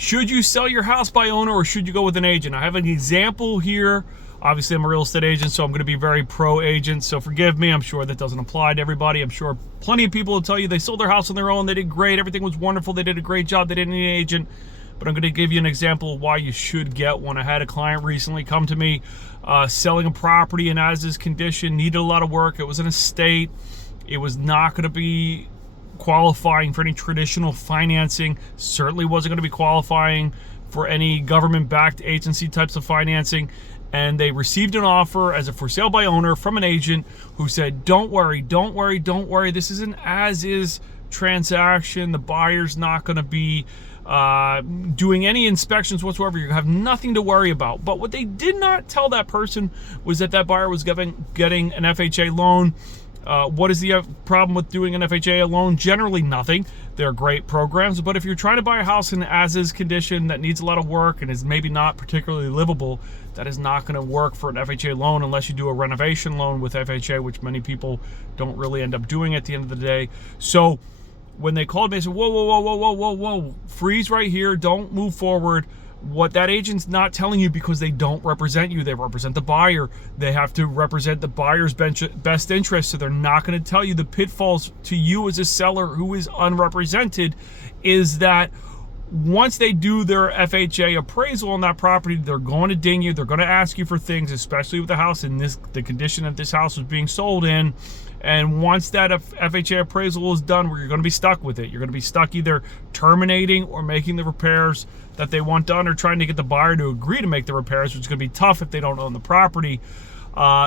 Should you sell your house by owner or should you go with an agent? I have an example here. Obviously, I'm a real estate agent, so I'm going to be very pro-agent, so forgive me. I'm sure that doesn't apply to everybody. I'm sure plenty of people will tell you they sold their house on their own, they did great, everything was wonderful, they did a great job, they didn't need an agent. But I'm going to give you an example of why you should get one. I had a client recently come to me selling a property in as-is condition, needed a lot of work. It was an estate. It was not going to be qualifying for any traditional financing, certainly wasn't going to be qualifying for any government-backed agency types of financing. And they received an offer as a for sale by owner from an agent who said, don't worry, don't worry, don't worry. This is an as-is transaction. The buyer's not going to be doing any inspections whatsoever. You have nothing to worry about. But what they did not tell that person was that that buyer was getting an FHA loan. What is the problem with doing an FHA loan? Generally nothing. They're great programs, but if you're trying to buy a house in as-is condition that needs a lot of work and is maybe not particularly livable, that is not going to work for an FHA loan unless you do a renovation loan with FHA, which many people don't really end up doing at the end of the day. So when they called me, they said, whoa, whoa, whoa, whoa, whoa, whoa, whoa, freeze right here, don't move forward. What that agent's not telling you, because they don't represent you, they represent the buyer. They have to represent the buyer's best interest, so they're not going to tell you the pitfalls to you as a seller who is unrepresented, is that once they do their FHA appraisal on that property, they're going to ding you. They're going to ask you for things, especially with the house in the condition that this house was being sold in. And once that FHA appraisal is done, you're going to be stuck with it. You're going to be stuck either terminating or making the repairs that they want done, or trying to get the buyer to agree to make the repairs, which is going to be tough if they don't own the property.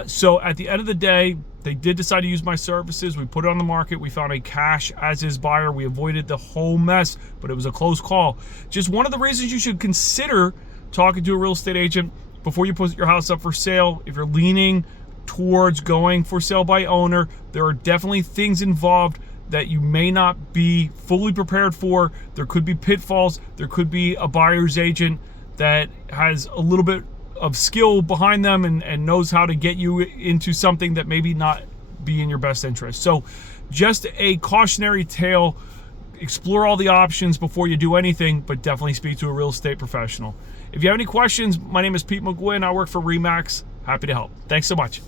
So at the end of the day, they did decide to use my services. We put it on the market. We found a cash as-is buyer. We avoided the whole mess, but it was a close call. Just one of the reasons you should consider talking to a real estate agent before you put your house up for sale. If you're leaning towards going for sale by owner, there are definitely things involved that you may not be fully prepared for. There could be pitfalls. There could be a buyer's agent that has a little bit of skill behind them and knows how to get you into something that maybe not be in your best interest. So just a cautionary tale. Explore all the options before you do anything, but definitely speak to a real estate professional. If you have any questions, my name is Pete McGuinn. I work for RE/MAX. Happy to help. Thanks so much.